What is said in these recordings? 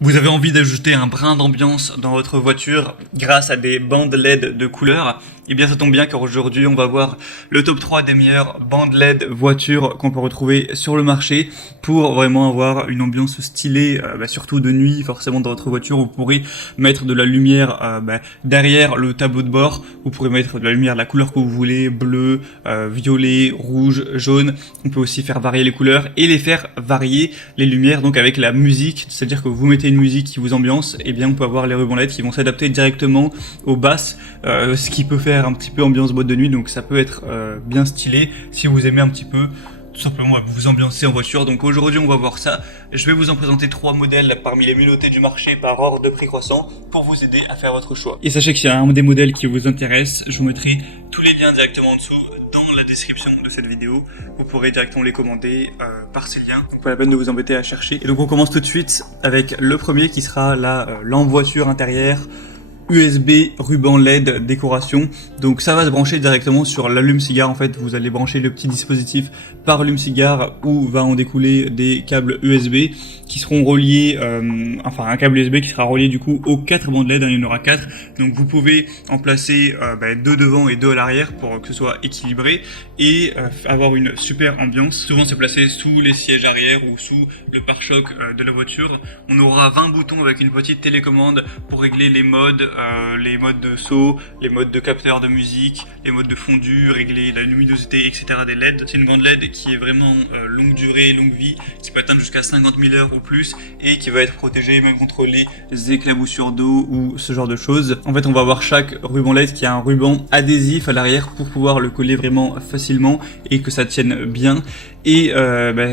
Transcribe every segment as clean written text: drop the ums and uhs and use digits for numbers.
Vous avez envie d'ajouter un brin d'ambiance dans votre voiture grâce à des bandes LED de couleur? Eh bien ça tombe bien car aujourd'hui on va voir le top 3 des meilleures bandes LED voitures qu'on peut retrouver sur le marché pour vraiment avoir une ambiance stylée, surtout de nuit. Forcément dans votre voiture vous pourrez mettre de la lumière derrière le tableau de bord, vous pourrez mettre de la lumière de la couleur que vous voulez, bleu, violet, rouge, jaune. On peut aussi faire varier les couleurs et les faire varier les lumières donc avec la musique, c'est-à-dire que vous mettez une musique qui vous ambiance, et bien on peut avoir les rubans LED qui vont s'adapter directement aux basses, ce qui peut faire un petit peu ambiance boîte de nuit, donc ça peut être bien stylé si vous aimez un petit peu tout simplement vous ambiancer en voiture. Donc aujourd'hui on va voir ça. Je vais vous en présenter 3 modèles parmi les mieux notés du marché par ordre de prix croissant pour vous aider à faire votre choix. Et sachez que s'il y a un des modèles qui vous intéresse, je vous mettrai tous les liens directement en dessous dans la description de cette vidéo. Vous pourrez directement les commander par ces liens, donc pas la peine de vous embêter à chercher. Et donc on commence tout de suite avec le premier qui sera la lampe voiture intérieure USB ruban LED décoration. Donc ça va se brancher directement sur l'allume-cigare. En fait, vous allez brancher le petit dispositif par allume-cigare où va en découler des câbles USB qui seront reliés, un câble USB qui sera relié du coup aux 4 bandes LED, il y en aura 4. Donc vous pouvez en placer 2 devant et 2 à l'arrière pour que ce soit équilibré et avoir une super ambiance. Souvent c'est placé sous les sièges arrière ou sous le pare-choc de la voiture. On aura 20 boutons avec une petite télécommande pour régler les modes de saut, les modes de capteur de musique, les modes de fondu, régler la luminosité, etc. des LED. C'est une bande LED qui est vraiment longue durée, longue vie, qui peut atteindre jusqu'à 50 000 heures ou plus et qui va être protégée même contre les éclaboussures d'eau ou ce genre de choses. En fait, on va avoir chaque ruban LED qui a un ruban adhésif à l'arrière pour pouvoir le coller vraiment facilement et que ça tienne bien. Et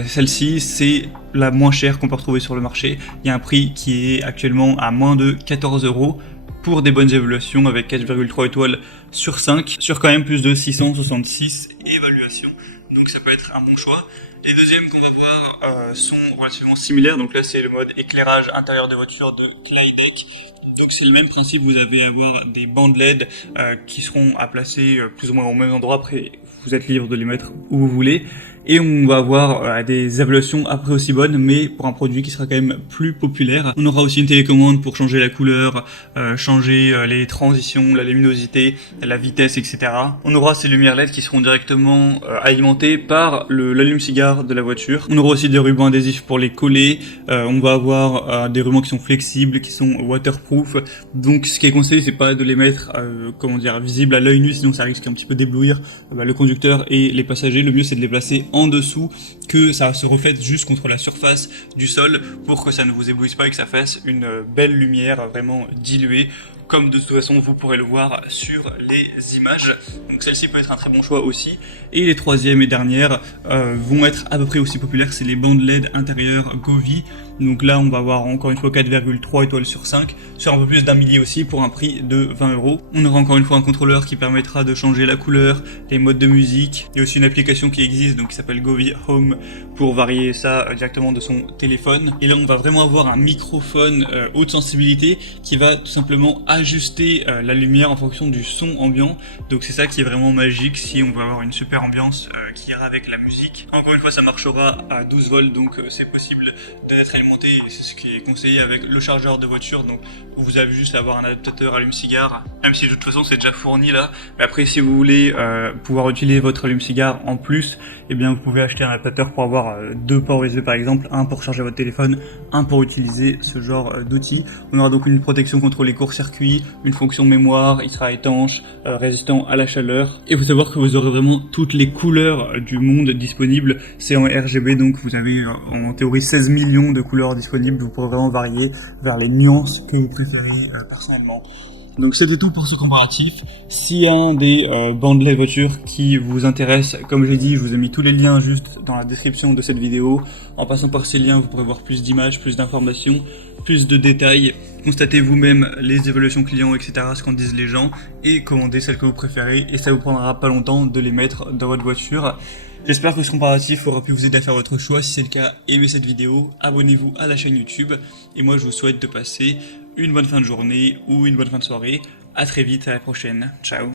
celle-ci, c'est la moins chère qu'on peut retrouver sur le marché. Il y a un prix qui est actuellement à moins de 14 € pour des bonnes évaluations avec 4,3 étoiles sur 5, sur quand même plus de 666 évaluations. Donc ça peut être un bon choix. Les deuxièmes qu'on va voir sont relativement similaires. Donc là c'est le mode éclairage intérieur des voitures de Clydech. Donc c'est le même principe, vous allez avoir des bandes LED qui seront à placer plus ou moins au même endroit. Après vous êtes libre de les mettre où vous voulez. Et on va avoir des évaluations après aussi bonnes, mais pour un produit qui sera quand même plus populaire. On aura aussi une télécommande pour changer la couleur, changer les transitions, la luminosité, la vitesse, etc. On aura ces lumières LED qui seront directement alimentées par l'allume-cigare de la voiture. On aura aussi des rubans adhésifs pour les coller. On va avoir des rubans qui sont flexibles, qui sont waterproof. Donc ce qui est conseillé, c'est pas de les mettre visibles à l'œil nu, sinon ça risque un petit peu d'éblouir le conducteur et les passagers. Le mieux c'est de les placer en dessous, que ça se reflète juste contre la surface du sol pour que ça ne vous éblouisse pas et que ça fasse une belle lumière vraiment diluée, comme de toute façon vous pourrez le voir sur les images. Donc celle-ci peut être un très bon choix aussi. Et les troisièmes et dernières vont être à peu près aussi populaires, c'est les bandes LED intérieures Govee. Donc là on va avoir encore une fois 4,3 étoiles sur 5, sur un peu plus d'un millier aussi pour un prix de 20 €. On aura encore une fois un contrôleur qui permettra de changer la couleur, les modes de musique. Il y a aussi une application qui existe donc qui s'appelle Govee Home pour varier ça directement de son téléphone. Et là on va vraiment avoir un microphone haute sensibilité qui va tout simplement ajuster la lumière en fonction du son ambiant. Donc c'est ça qui est vraiment magique si on veut avoir une super ambiance qui ira avec la musique. Encore une fois ça marchera à 12 volts donc c'est possible d'être alimenté, c'est ce qui est conseillé avec le chargeur de voiture. Donc vous avez juste à avoir un adaptateur allume-cigare, même si de toute façon c'est déjà fourni là. Mais après si vous voulez pouvoir utiliser votre allume-cigare en plus, et bien vous pouvez acheter un adaptateur pour avoir 2 ports USB par exemple, un pour charger votre téléphone, un pour utiliser ce genre d'outils. On aura donc une protection contre les courts-circuits, une fonction mémoire, il sera étanche, résistant à la chaleur. Et il faut savoir que vous aurez vraiment toutes les couleurs du monde disponibles. C'est en RGB, donc vous avez en théorie 16 millions de couleurs disponibles. Vous pourrez vraiment varier vers les nuances que vous préférez personnellement. Donc c'était tout pour ce comparatif. S'il y a un des bandes LED voitures qui vous intéresse, comme j'ai dit, je vous ai mis tous les liens juste dans la description de cette vidéo. En passant par ces liens, vous pourrez voir plus d'images, plus d'informations, plus de détails. Constatez vous-même les évaluations clients, etc., ce qu'en disent les gens, et commandez celles que vous préférez. Et ça vous prendra pas longtemps de les mettre dans votre voiture. J'espère que ce comparatif aura pu vous aider à faire votre choix. Si c'est le cas, aimez cette vidéo, abonnez-vous à la chaîne YouTube. Et moi, je vous souhaite de passer une bonne fin de journée ou une bonne fin de soirée. À très vite, à la prochaine. Ciao.